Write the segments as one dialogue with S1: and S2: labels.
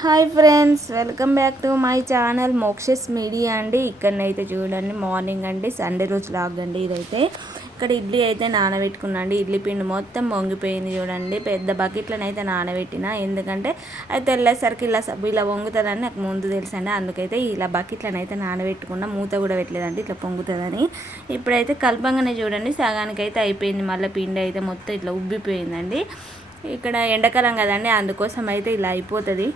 S1: Hi friends welcome back to my channel Moksha's media అండి. ఇక్కడనైతే చూడండి మార్నింగ్ అండి సండే రోజు లాగ్ అండి ఇదైతే. ఇక్కడ ఇడ్లీ అయితే నానబెట్టుకున్నాండి ఇడ్లీ పిండి మొత్తం వంగిపోయింది చూడండి. పెద్ద బకెట్లనైతే నానబెట్టిన. ఎందుకంటే అది తెల్లేసరికి ఇలా సబ్బు ఇలా వంగుతుందని నాకు ముందు తెలుసండి. అందుకైతే ఇలా బకెట్లనైతే నానబెట్టుకున్న. నానబెట్టుకున్నా మూత కూడా పెట్టలేదండి ఇట్లా పొంగుతుందని. ఇప్పుడైతే కల్పంగానే చూడండి సగానికి అయితే అయిపోయింది. మళ్ళీ పిండి అయితే మొత్తం ఇట్లా ఉబ్బిపోయిందండి. ఇక్కడ ఎండాకాలం కదండి అందుకోసం అయితే ఇలా అయిపోతుంది.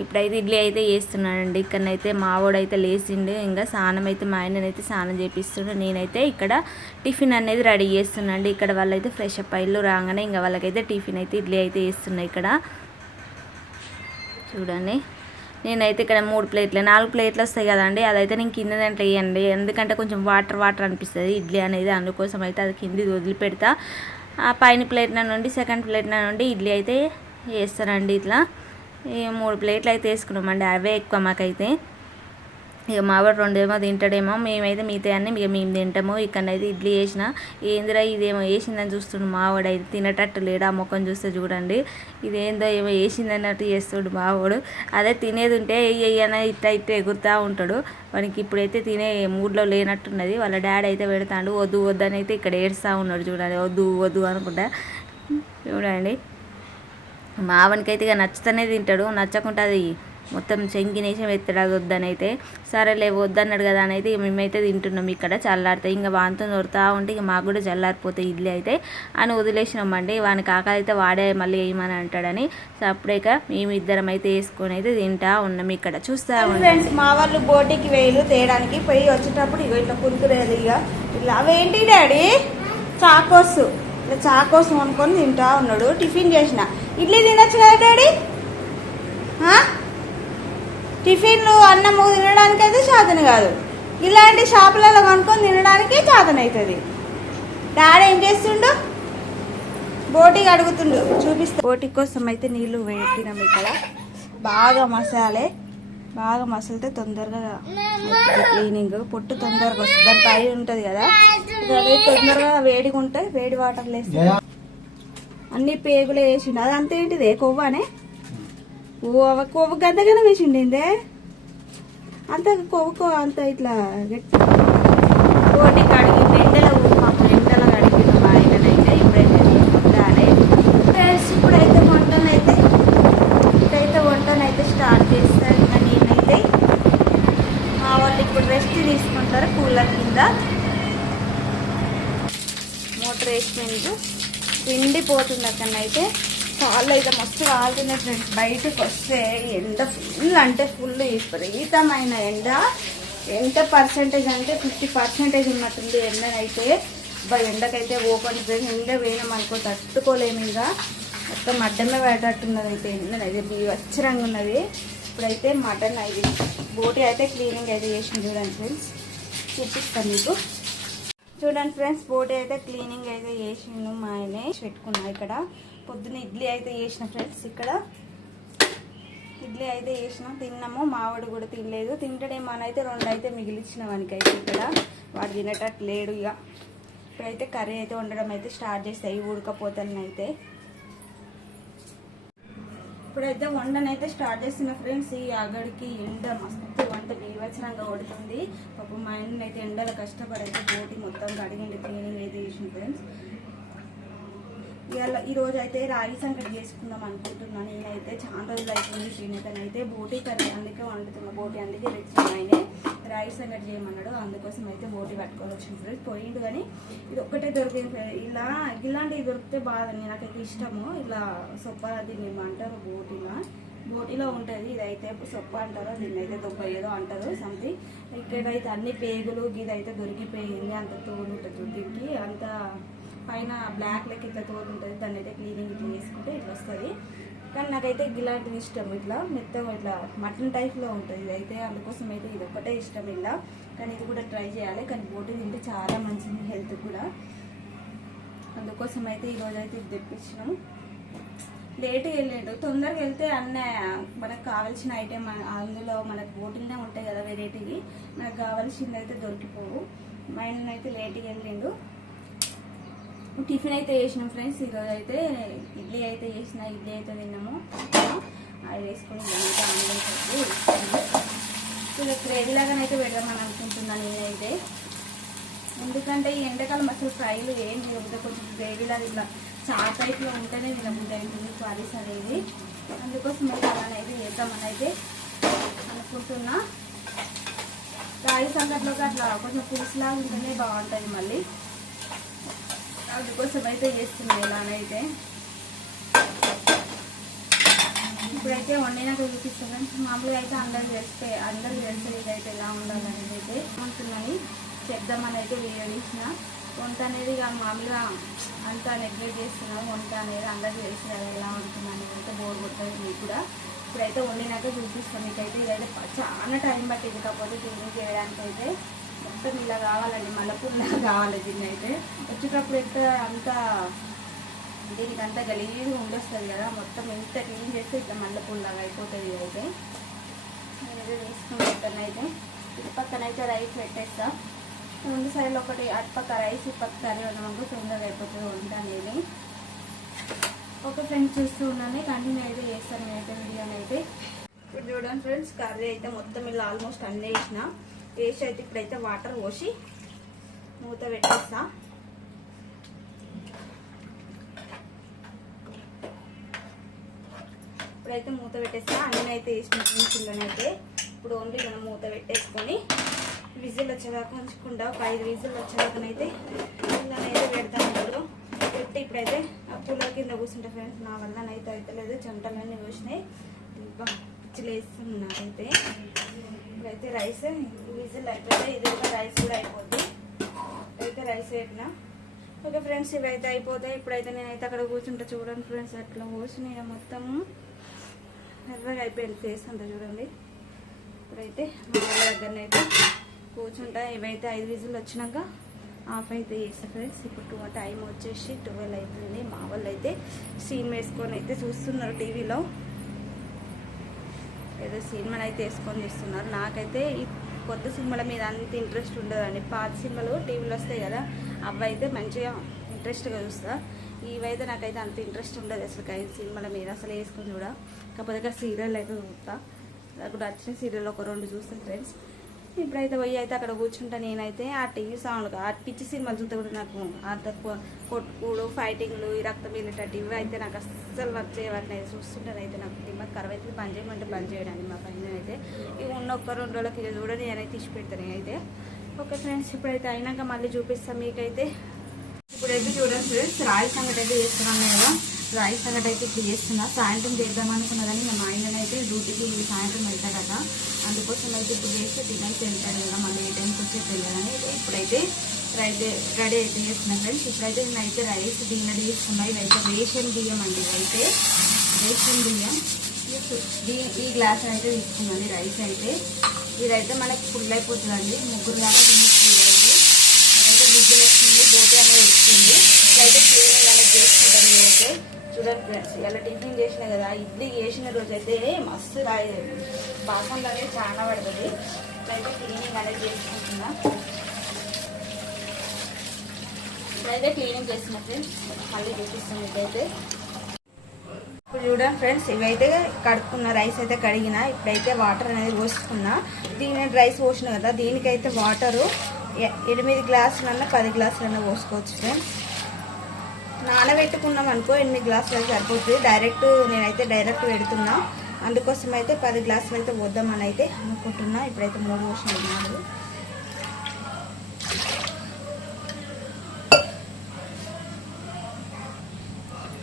S1: ఇప్పుడైతే ఇడ్లీ అయితే చేస్తున్నానండి ఇక్కడనైతే మావోడైతే లేచిండు. ఇంకా స్నానం అయితే మా ఆయననైతే స్నానం చేపిస్తుండే. నేనైతే ఇక్కడ టిఫిన్ అనేది రెడీ చేస్తున్నాండి. ఇక్కడ వాళ్ళైతే ఫ్రెష్ అప్ అయిల్లు రాగానే ఇంకా వాళ్ళకైతే టిఫిన్ అయితే ఇడ్లీ అయితే వేస్తున్నాయి ఇక్కడ. చూడండి. నేనైతే ఇక్కడ మూడు ప్లేట్లు నాలుగు ప్లేట్లు వస్తాయి కదండి. అదైతే నేను కింద దాంట్లో వేయండి. ఎందుకంటే కొంచెం వాటర్ వాటర్ అనిపిస్తుంది. ఇడ్లీ అనేది అందుకోసం అయితే అది కింది వదిలిపెడతా. ఆ పైన ప్లేట్న నుండి సెకండ్ ప్లేట్న నుండి ఇడ్లీ అయితే వేస్తానండి ఇట్లా. మూడు ప్లేట్లు అయితే వేసుకున్నామండి అవే ఎక్కువ మాకైతే. ఇక మావాడు రెండేమో తింటాడేమో మేమైతే మిగతా అన్నీ ఇక మేము తింటాము ఇక్కడైతే ఇడ్లీ వేసిన. ఏందిరా ఇదేమో వేసిందని చూస్తుండు మావాడు అయితే తినేటట్టు లేడు ఆ ముఖం చూస్తే చూడండి. ఇదేందో ఏమో వేసిందన్నట్టు చేస్తుడు మావాడు అదే తినేది ఉంటే అయ్యన ఇట్ట ఇట్ట ఎగురుతూ ఉంటాడు. వానికి ఇప్పుడైతే తినే మూడ్లో లేనట్టున్నది. వాళ్ళ డాడీ అయితే పెడతాడు వద్దు వద్దు అని అయితే ఇక్కడ ఏడుస్తూ ఉన్నాడు చూడండి వద్దు వద్దు అనుకుంటా. చూడండి. మావనికైతే ఇక నచ్చుతూనే తింటాడు. నచ్చకుండా అది మొత్తం చెంగినేసం ఎత్తాడు. అది వద్దని అయితే సరేలే వద్దన్నాడు కదా అని అయితే ఇక మేమైతే తింటున్నాం ఇక్కడ చల్లారితే. ఇంకా వాంతో నొరుతా ఉంటే ఇక మాకు కూడా చల్లారిపోతాయి ఇడ్లీ అయితే అని వదిలేసినామండి వానికి ఆకలి అయితే వాడే మళ్ళీ వేయమని అంటాడని. సో అప్పుడేక మేము ఇద్దరం అయితే వేసుకొని అయితే తింటా ఉన్నాం ఇక్కడ. చూస్తా
S2: ఫ్రెండ్స్ మా వాళ్ళు బోటికి వేలు తేయడానికి పోయి వచ్చేటప్పుడు ఇగో ఇట్లా కురుకురేది ఇక ఇట్లా అవేంటి డాడీ? చాకోస్. ఇట్లా చా కోసం అనుకొని తింటా ఉన్నాడు. టిఫిన్ చేసిన. ఇడ్లీ తినొచ్చు కదా డాడీ? టిఫిన్లు అన్నము తినడానికి అయితే చేతన కాదు. ఇలాంటి షాపులలో కొనుక్కొని తినడానికి చేతన అవుతుంది. డాడీ ఏం చేస్తుండు? బోటికి అడుగుతుండు. చూపిస్తా. బోటి కోసం అయితే నీళ్ళు పెట్టినాం ఇక్కడ. బాగా మసాలే. బాగా మసలితే తొందరగా క్లీనింగ్ పొట్టు తొందరగా వస్తుంది. దాని పై ఉంటుంది కదా. అవి తొందరగా వేడిగా ఉంటాయి. వేడి వాటర్ వేస్తే అన్ని పేగులు వేసిండు. అది అంత ఏంటిదే? కొవ్వానే? కొవ్వు కొవ్వు గంతగానే వేసిండిందే? అంత కొవ్వు కొవ్వు అంత ఇట్లా గట్టి కోటి కడిగి ఎండలో పాపం ఎండలో కడిగిన మా ఆయననైతే ఇప్పుడైతే ఉండాలి ఫ్రెండ్స్ ఇప్పుడైతే వంటనైతే ఇప్పుడైతే వంటనైతే స్టార్ట్ చేస్తారు ఇంకా నేనైతే మా వాళ్ళు ఇప్పుడు రెస్ట్ తీసుకుంటారు కూలర్ కింద మోటార్ వేసిపోయింది పిండిపోతుంది అక్కడనైతే కాళ్ళు అయితే మస్తు ఫ్రెండ్స్ బయటకు వస్తే ఎండ ఫుల్ అంటే ఫుల్ విపరీతమైన ఎండ. ఎంత పర్సెంటేజ్ అంటే ఫిఫ్టీ పర్సెంటేజ్ ఉన్నట్టుంది ఎండనైతే. ఎండకైతే ఓపెన్ ఎండ వేయడం అనుకో తట్టుకోలేము ఇంకా. మొత్తం అడ్డమే పడేటట్టున్నది అయితే ఎండనైతే అయితే బీవచ్చరంగా ఉన్నది. ఇప్పుడైతే మటన్ అయితే బోటి అయితే క్లీనింగ్ అయితే చేసింది చూడండి ఫ్రెండ్స్ చూపిస్తాను మీకు. చూడండి ఫ్రెండ్స్ బోటి అయితే క్లీనింగ్ అయితే చేసిండు మా ఆయనే. పెట్టుకున్నా ఇక్కడ. పొద్దున్న ఇడ్లీ అయితే చేసిన ఫ్రెండ్స్ ఇక్కడ. ఇడ్లీ అయితే చేసినాం తిన్నాము. మావాడు కూడా తినలేదు. తింటాడేమో అయితే రెండు అయితే మిగిలిచ్చిన వానికైతే ఇక్కడ. వాడు తినేటట్టు లేడు ఇక. ఇప్పుడైతే కర్రీ అయితే వండడం అయితే స్టార్ట్ చేస్తాయి. ఉడకపోతలను అయితే ఇప్పుడైతే వండనైతే స్టార్ట్ చేసిన ఫ్రెండ్స్ ఈ అగడికి ఎండ మస్తు వంట బీవచనంగా కొడుతుంది. పాపం మా ఆయన అయితే ఎండలో కష్టపడైతే బోటి మొత్తం కడిగిండి క్లీనింగ్ అయితే చేసిన ఫ్రెండ్స్. ఇవాళ ఈరోజు అయితే రాగి సంగటి చేసుకుందాం అనుకుంటున్నాను నేనైతే చాలా రోజులు అయిపోయింది తినటనైతే బోటీ కర్రీ అందుకే వండుతున్నా. బోటీ అందుకే తెచ్చిన ఆయనే. రాగి సంగటి చేయమన్నాడు. అందుకోసం అయితే బోటి పట్టుకొని వచ్చిన ఫ్రెండ్స్. పోయిండు కానీ ఇది ఒక్కటే దొరికింది. ఇలా ఇలాంటివి దొరికితే బాగా నాకైతే ఇష్టము. ఇలా సొప్ప దీన్ని ఏమంటారు బోటిలా. బోటిలో ఉంటుంది. ఇదైతే సొప్ప అంటారు దీన్ని అయితే దొబ్బ ఏదో అంటారు సంథింగ్ ఇక్కడైతే అన్ని పేగులు ఇదైతే దొరికిపోయింది. అంత తోలు ఉంటుంది దీనికి అంత పైన బ్లాక్ లెక్క ఇట్లా తోలు ఉంటుంది దాన్ని అయితే క్లీనింగ్ ఇట్లా చేసుకుంటే ఇట్లా వస్తుంది. కానీ నాకైతే ఇలాంటిది ఇష్టం ఇట్లా మెత్తగా ఇట్లా మటన్ టైప్లో ఉంటుంది. ఇదైతే అందుకోసం అయితే ఇది ఒక్కటే ఇష్టం ఇలా కానీ ఇది కూడా ట్రై చేయాలి కానీ బోటి తింటే చాలా మంచిది హెల్త్ కూడా. అందుకోసం అయితే ఈరోజు అయితే ఇది తెప్పించినాం. లేట్గా వెళ్ళాడు తొందరగా వెళ్తే అన్న మనకు కావాల్సిన ఐటెం అందులో మనకు బోటిల్నే ఉంటాయి కదా వెరైటీవి నాకు కావాల్సింది అయితే దొరికిపోవు. మైండ్ అయితే లేట్గా వెళ్ళిండు టిఫిన్ అయితే చేసినాం ఫ్రెండ్స్ ఈరోజు అయితే ఇడ్లీ అయితే చేసిన ఇడ్లీ అయితే తిన్నాము. వేసుకొని ఇంకా ఆనియన్స్ అయితే గ్రేవీ లాగానైతే పెడదామని అనుకుంటున్నాను నేనైతే. ఎందుకంటే ఈ ఎండాకాలం అసలు ఫ్రైలు ఏం తినబుద్ది కొంచెం గ్రేవీ లాగా ఇట్లా చాట్ టైప్లో ఉంటేనే తినబుద్ది ఉంటుంది కర్రీస్ అనేది. అందుకోసం అయితే అలానైతే చేద్దామని అయితే అనుకుంటున్నా. రాయి సంగట్లోకి అట్లా కొంచెం పులుసులాగా ఉంటేనే బాగుంటుంది మళ్ళీ. అందుకోసం అయితే చేస్తున్నాను ఇలానైతే ఇప్పుడైతే వండినాక చూపిస్తున్నాను మామూలుగా అయితే అందరు తెలిస్తే అందరు తెలిసే ఇదైతే ఎలా ఉండాలనేది అయితే ఉంటుందని చెప్దామని అయితే వీడియో తీసిన. వంట అనేది ఇక మామూలుగా అంతా నెగ్లెక్ట్ చేస్తున్నాం వంట అనేది అందరు తెలిసి ఎలా ఉంటుంది అనేది అయితే బోర్ కొడుతుంది మీకు కూడా. ఇప్పుడైతే వండినాక చూపిస్తాం. మీకైతే ఇదైతే చాలా టైం పట్టింది. కాకపోతే తిరిగి చేయడానికి అయితే మొత్తం ఇలా కావాలండి మల్లపుల్లా కావాలి దీన్ని అయితే వచ్చేటప్పుడు ఎంత అంతా దీనికి అంత గలీజ్గా ఉండొస్తుంది కదా మొత్తం ఎంత క్లీన్ చేస్తే ఇట్లా మల్లెపూలాగా అయిపోతుంది అయితే నేను తీసుకుంటాను అయితే ఇటు పక్కన అయితే రైస్ పెట్టేస్తా. ముందు సైడ్లో ఒకటి అటు పక్క రైస్ ఇటు కర్రీ ఉన్నామనుకో తొందరగా అయిపోతుంది ఉంటాను అనేది ఒక ఫ్రెండ్స్ చూస్తూ ఉన్నాను కంటిన్యూ అయితే చేస్తాను అయితే వీడియోని అయితే ఇప్పుడు చూడండి ఫ్రెండ్స్ కర్రీ అయితే మొత్తం ఇలా ఆల్మోస్ట్ అన్నీ వేసిన. వేసి అయితే ఇప్పుడైతే వాటర్ పోసి మూత పెట్టేస్తా. ఇప్పుడైతే మూత పెట్టేస్తా. అన్నీ అయితే వేసిన ఫ్రెండ్స్ అయితే ఇప్పుడు ఓన్లీ మనం మూత పెట్టేసుకొని విజిల్ వచ్చేదాకా ఉంచుకుంటా. ఒక ఐదు విజిల్ వచ్చేదాకానైతే చిల్లనైతే పెడతాను ఇప్పుడు. పెట్టి ఇప్పుడైతే ఆ కూలర్ కింద కూర్చుంటా ఫ్రెండ్స్ నా వల్ల అయితే అవుతలేదు చెమటలన్నీ కూర్చున్నాయి పిచ్చిలు అయితే రైస్ విజిల్ అయిపోతే ఇది ఒక రైస్ కూడా అయిపోద్ది. అయితే రైస్ పెట్టినా ఓకే ఫ్రెండ్స్ ఇవైతే అయిపోతాయి. ఇప్పుడైతే నేనైతే అక్కడ కూర్చుంటా చూడండి ఫ్రెండ్స్ అట్లా కూర్చుని మొత్తం ఎర్రగా అయిపోయింది ఫేస్ అంతా చూడండి. ఇప్పుడైతే మా వాళ్ళ దగ్గరనైతే కూర్చుంటా. ఇవైతే ఐదు విజులు వచ్చినాక ఆఫ్ అయితే చేస్తా ఫ్రెండ్స్ ఇప్పుడు టూ టైం వచ్చేసి ట్వెల్వ్ అవుతుంది మా వాళ్ళు అయితే సీన్ వేసుకొని అయితే చూస్తున్నారు టీవీలో ఏదో సినిమాలు అయితే వేసుకొని చూస్తున్నారు నాకైతే ఈ కొత్త సినిమాల మీద అంత ఇంట్రెస్ట్ ఉండదండి. పాత సినిమాలు టీవీలో వస్తాయి కదా అవి అయితే మంచిగా ఇంట్రెస్ట్గా చూస్తా. ఇవైతే నాకైతే అంత ఇంట్రెస్ట్ ఉండదు అసలు ఐదు సినిమాల మీద. అసలు వేసుకొని చూడ. కాకపోతే సీరియల్ అయితే చూస్తా. నాకు నచ్చిన సీరియల్ ఒక రెండు చూస్తాను ఫ్రెండ్స్. ఇప్పుడైతే పోయి అయితే అక్కడ కూర్చుంటా నేనైతే ఆ టీవీ సాంగ్లు ఆ పిచ్చి సినిమాలు చూస్తే కూడా నాకు అంత కొట్టుకుడు ఫైటింగ్లు ఈ రక్తం వెళ్ళేటట్టు ఇవి అయితే నాకు అస్సలు వర్క్ చేయవాటిని అయితే చూస్తుంటాను అయితే నాకు దిమాగ్ ఖరాబ్ అయితే బంద్ చేయమంటే బంద్ చేయడానికి మా పైన అయితే ఇవి ఉన్న ఒక్క రెండు రోజులకి ఇక చూడండి నేనైతే తీసి పెడతాను అయితే ఓకే ఫ్రెండ్స్ ఇప్పుడైతే అయినాక మళ్ళీ చూపిస్తాను మీకైతే. ఇప్పుడైతే చూడండి ఫ్రెండ్స్ రాయల్ సంగతి అయితే చేస్తున్నాను కదా రైస్ సంగటి అయితే ఇప్పుడు చేస్తున్నా. సాయంత్రం చేద్దాం మా ఆయన అయితే డ్యూటీకి సాయంత్రం వెళ్తాడు కదా అందుకోసం అయితే ఇప్పుడు చేస్తే తినైతే వెళ్తాడు కదా. మళ్ళీ ఏ టైంకి వచ్చి తెలియదని ఇప్పుడైతే రెడీ రెడీ అయితే చేస్తున్నాను ఫ్రెండ్స్. ఇప్పుడైతే నేనైతే రైస్ బియ్యం తీసుకున్నా ఇదైతే రేషన్ బియ్యం అండి. అయితే రేషన్ బియ్యం. ఈ గ్లాస్ అయితే తీసుకున్నాను. రైస్ అయితే. ఇదైతే మనకి ఫుల్ అయిపోతుందండి. ముగ్గురు దాకా తినేస్తుంది ఇదైతే అయితే విద్యులు వస్తుంది బోటి అనేది వస్తుంది ఇదైతే క్లీనింగ్ అనేది చేస్తుంది అయితే చూడండి ఫ్రెండ్స్ ఇలా టిఫిన్ చేసిన కదా ఇడ్లీ చేసిన రోజు అయితే మస్తు రాయి బాసంలో అనేది చాలా పడుతుంది. ఇప్పుడైతే క్లీనింగ్ అనేది చేసుకుంటున్నా. ఇప్పుడైతే క్లీనింగ్ చేసిన ఫ్రెండ్స్ మళ్ళీ చూపిస్తాను ఇదైతే ఇప్పుడు చూడండి ఫ్రెండ్స్ ఇవైతే కడుక్కున్న రైస్ అయితే కడిగిన ఇప్పుడైతే వాటర్ అనేది పోసుకున్నా. దీని రైస్ పోసిన కదా దీనికైతే వాటరు ఎనిమిది గ్లాసులన్నా పది గ్లాసులన్నా పోసుకోవచ్చు ఫ్రెండ్స్ నానబెట్టుకున్నాం అనుకో ఎనిమిది గ్లాసులు అయితే సరిపోతుంది. డైరెక్ట్ నేనైతే డైరెక్ట్ పెడుతున్నా. అందుకోసం అయితే పది గ్లాసులు అయితే పోద్దామని అయితే అనుకుంటున్నా. ఇప్పుడైతే మూడు పోసిన నాలుగు.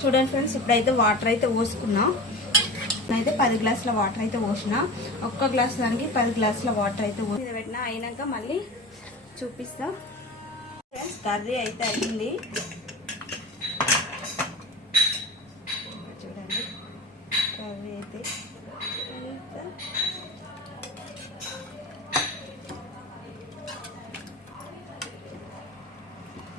S2: చూడండి ఫ్రెండ్స్ ఇప్పుడైతే వాటర్ అయితే పోసుకున్నా. అయితే పది గ్లాసుల వాటర్ అయితే పోసిన. ఒక్క గ్లాస్ దానికి పది గ్లాసుల వాటర్ అయితే పోసి పెట్టిన అయినాక మళ్ళీ చూపిస్తా. ఫ్రెండ్స్ కర్రీ అయితే అయింది చూడండి కర్రీ అయితే ఎంత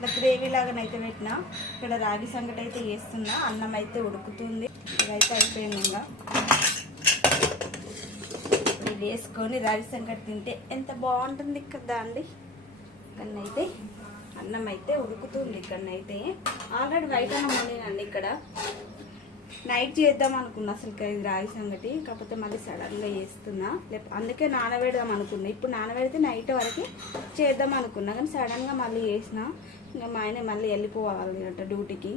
S2: ఇట్లా గ్రేవీ లాగానైతే పెట్టిన. ఇక్కడ రాగి సంగటి అయితే వేస్తున్నా అన్నం అయితే ఉడుకుతుంది. ఇదైతే అయిపోయింది ఇంకా వేసుకొని రాగి సంగటి తింటే ఎంత బాగుంటుంది కదా అండి. ఇక్కడనైతే అన్నం అయితే ఉడుకుతుంది ఇక్కడనైతే. ఆల్రెడీ వైట్ అన్నం వండినండి ఇక్కడ. నైట్ చేద్దాం అనుకున్నా అసలు ఇది రాగి సంగటి. కాకపోతే మళ్ళీ సడన్గా చేస్తున్నా. లేక అందుకే నానబెడదాం అనుకున్నా. ఇప్పుడు నానబెడితే నైట్ వరకు చేద్దాం అనుకున్నా. కానీ సడన్గా మళ్ళీ చేసిన. ఇంకా మా ఆయన మళ్ళీ వెళ్ళిపోవాలి అంట డ్యూటీకి.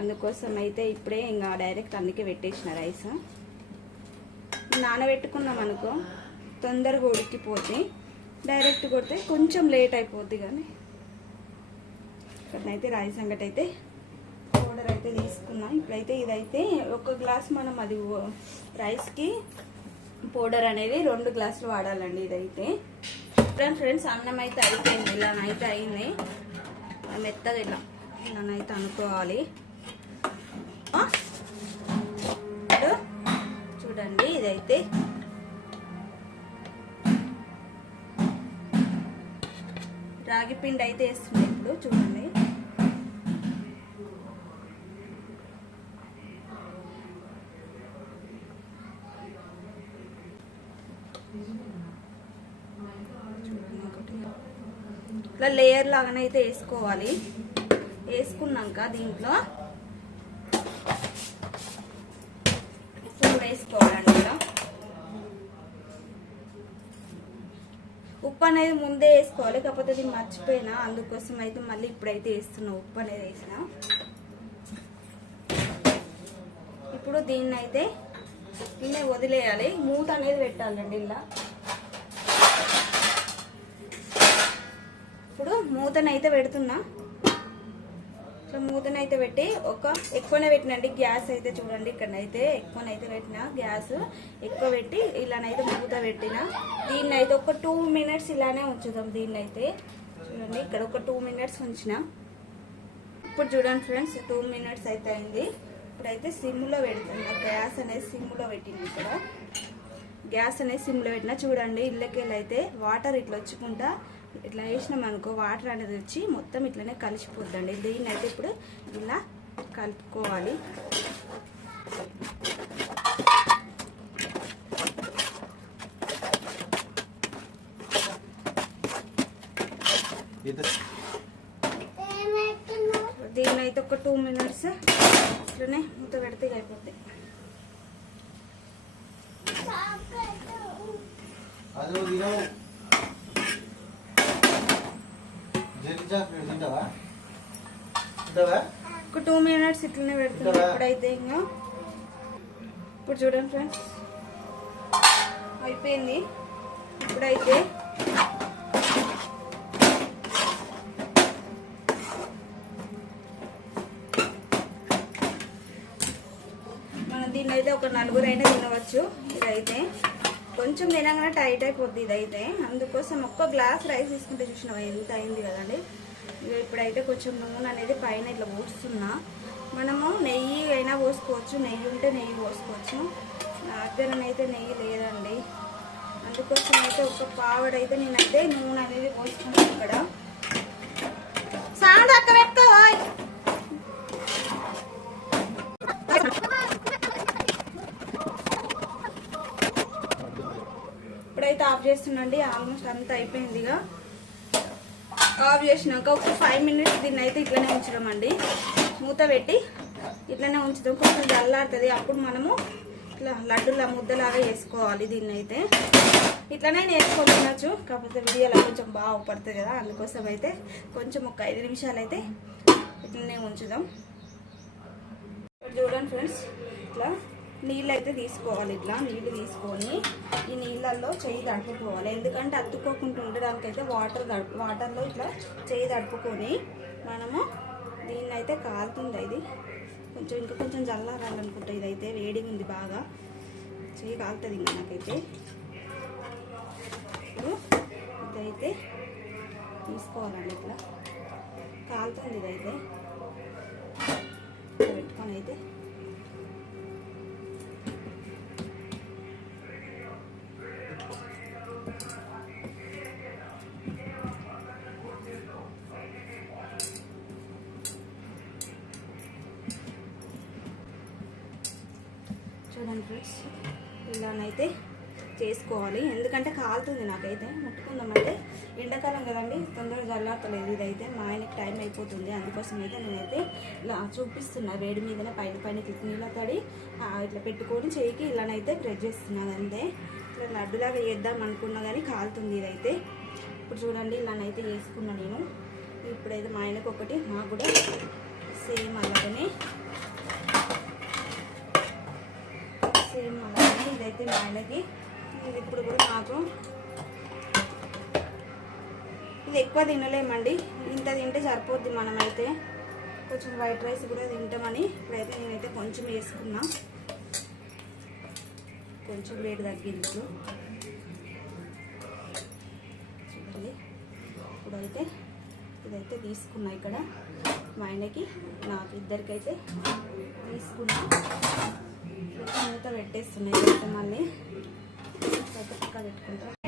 S2: అందుకోసం అయితే ఇప్పుడే ఇంకా డైరెక్ట్ అందుకే పెట్టేసిన రైస్. నానబెట్టుకున్నాం అనుకో తొందరగా ఉడికిపోతే డైరెక్ట్ కొడితే కొంచెం లేట్ అయిపోద్ది కానీ. ఇక్కడనైతే రైస్ సంగటి అయితే పౌడర్ అయితే తీసుకున్నాం. ఇప్పుడైతే ఇదైతే ఒక గ్లాస్ మనం అది రైస్కి పౌడర్ అనేది రెండు గ్లాసులు వాడాలండి ఇదైతే. ఫ్రెండ్స్ అన్నం అయితే అయిపోయింది. ఇలా అయితే అయింది. మెత్తగా ఇట్లా నన్నైతే అనుకోవాలి. చూడండి ఇదైతే రాగి పిండి అయితే వేస్తున్నాయి ఇప్పుడు చూడండి ఒకటి. ఇట్లా లేయర్ లాగానే అయితే వేసుకోవాలి. వేసుకున్నాక దీంట్లో ఉప్పు వేసుకోవాలండి ఇలా ఉప్పు అనేది ముందే వేసుకోవాలి కాకపోతే అది మర్చిపోయినా. అందుకోసం అయితే మళ్ళీ ఇప్పుడైతే వేస్తున్నా ఉప్పు అనేది వేసిన. ఇప్పుడు దీన్ని అయితే దీన్నే వదిలేయాలి. మూత అనేది పెట్టాలండి ఇలా. ఇప్పుడు మూతనైతే పెడుతున్నా. ఇట్లా మూతనైతే పెట్టి ఒక ఎక్కువనే పెట్టినండి. గ్యాస్ అయితే చూడండి ఇక్కడనైతే ఎక్కువనైతే పెట్టిన. గ్యాస్ ఎక్కువ పెట్టి ఇలానైతే మూత పెట్టిన. దీన్ని అయితే ఒక టూ మినిట్స్ ఇలానే ఉంచుదాం దీన్ని అయితే చూడండి ఇక్కడ ఒక టూ మినిట్స్ ఉంచిన. ఇప్పుడు చూడండి ఫ్రెండ్స్ టూ మినిట్స్ అయితే అయింది. ఇప్పుడైతే సిమ్లో పెడుతున్నా. గ్యాస్ అనేది సిమ్లో పెట్టింది ఇక్కడ. గ్యాస్ అనేది సిమ్లో పెట్టినా చూడండి ఇళ్ళకెళ్ళి అయితే వాటర్ ఇట్లా వచ్చుకుంటా ఇట్లా వేసినాం అనుకో వాటర్ అనేది వచ్చి మొత్తం ఇట్లనే కలిసిపోద్దండి. దీన్ని అయితే ఇప్పుడు ఇలా కలుపుకోవాలి. దీన్ని అయితే ఒక టూ మినిట్స్ ఇట్లనే మూత పెడితే అయిపోద్ది.
S3: అది
S2: టూ మినిట్స్ ఇట్లనే పెడుతున్నాం ఇప్పుడైతే ఇంకా. ఇప్పుడు చూడండి ఫ్రెండ్స్. అయిపోయింది. ఇప్పుడైతే మనం దీన్ని అయితే ఒక నలుగురు అయినా తినవచ్చు. ఇదైతే కొంచెం తినగానే టైట్ అయిపోద్ది ఇదైతే. అందుకోసం ఒక్క గ్లాస్ రైస్ తీసుకుంటే చూసినావా? ఎంత అయింది కదండి? ఇప్పుడైతే కొంచెం నూనె అనేది పైన ఇట్లా పోస్తున్నా. మనము నెయ్యి అయినా పోసుకోవచ్చు నెయ్యి ఉంటే నెయ్యి పోసుకోవచ్చు. నా దగ్గరనైతే నెయ్యి లేదండి. అందుకోసం అయితే ఒక పావడైతే నేనైతే నూనె అనేది పోసుకున్నాను ఇక్కడ. సాంగ్ అక్కడ ఇప్పుడైతే ఆఫ్ చేస్తున్నాండి ఆల్మోస్ట్ అంతా అయిపోయింది ఇక ఆఫ్ చేసినాక ఒక ఫైవ్ మినిట్స్ దీన్ని అయితే ఇట్లనే ఉంచడం అండి మూత పెట్టి ఇట్లనే ఉంచుదాం కొంచెం చల్లారుతుంది. అప్పుడు మనము ఇట్లా లడ్డులా ముద్దలాగా వేసుకోవాలి దీన్ని అయితే. ఇట్లనే నేర్చుకొని తినచ్చు కాకపోతే వీడియోలో కొంచెం బాగా పడుతుంది కదా. అందుకోసం అయితే కొంచెం ఒక ఐదు నిమిషాలు అయితే ఇట్లనే ఉంచుదాం. చూడండి ఫ్రెండ్స్. ఇట్లా నీళ్ళు అయితే తీసుకోవాలి ఇట్లా నీళ్ళు తీసుకొని ఈ నీళ్ళల్లో చేయి తడుపుకోవాలి. ఎందుకంటే అత్తుకోకుండా ఉండడానికైతే వాటర్ వాటర్లో ఇట్లా చేయి తడుపుకొని మనము దీన్ని అయితే కాలుతుంది ఇది. కొంచెం ఇంకా కొంచెం చల్లారాలనుకుంటా ఇదైతే వేడిగా ఉంది బాగా. చేయి కాలుతుంది ఇంకా నాకైతే. ఇప్పుడు ఇదైతే తీసుకోవాలండి ఇట్లా. కాలుతుంది ఇదైతే. పెట్టుకొని అయితే కాలుతుంది నాకైతే. ముట్టుకుందామంటే ఎండాకాలం కదండి తొందరగా జల్లాతలేదు ఇదైతే మా ఆయనకి టైం అయిపోతుంది. అందుకోసం అయితే నేనైతే ఇలా చూపిస్తున్నా. వేడి మీదనే పైన పైన ఇట్లా నీళ్ళ తడి ఇట్లా పెట్టుకొని చేయికి ఇలానైతే ప్రెస్ చేస్తున్నాను అంతే. ఇట్లా లడ్డులాగా చేద్దాం అనుకున్నా కానీ కాలుతుంది ఇదైతే. ఇప్పుడు చూడండి ఇలానైతే వేసుకున్నా నేను. ఇప్పుడైతే మా ఆయనకు ఒకటి నాకు కూడా సేమ్ అలాగనే. సేమ్ అలాగనే ఇదైతే మా ఆయనకి. ఇది ఇప్పుడు కూడా నాకు. ఇది ఎక్కువ తినలేమండి. ఇంత తింటే సరిపోద్ది మనమైతే. కొంచెం వైట్ రైస్ కూడా తింటామని ఇప్పుడైతే నేనైతే కొంచెం వేసుకున్నా. కొంచెం వేడి తగ్గింది చూడండి. ఇప్పుడైతే ఇదైతే తీసుకున్నా ఇక్కడ. మా ఆయనకి నాకు ఇద్దరికైతే తీసుకున్నా. మూత పెట్టేస్తున్నాయి మళ్ళీ పక్క పెట్టుకుంటా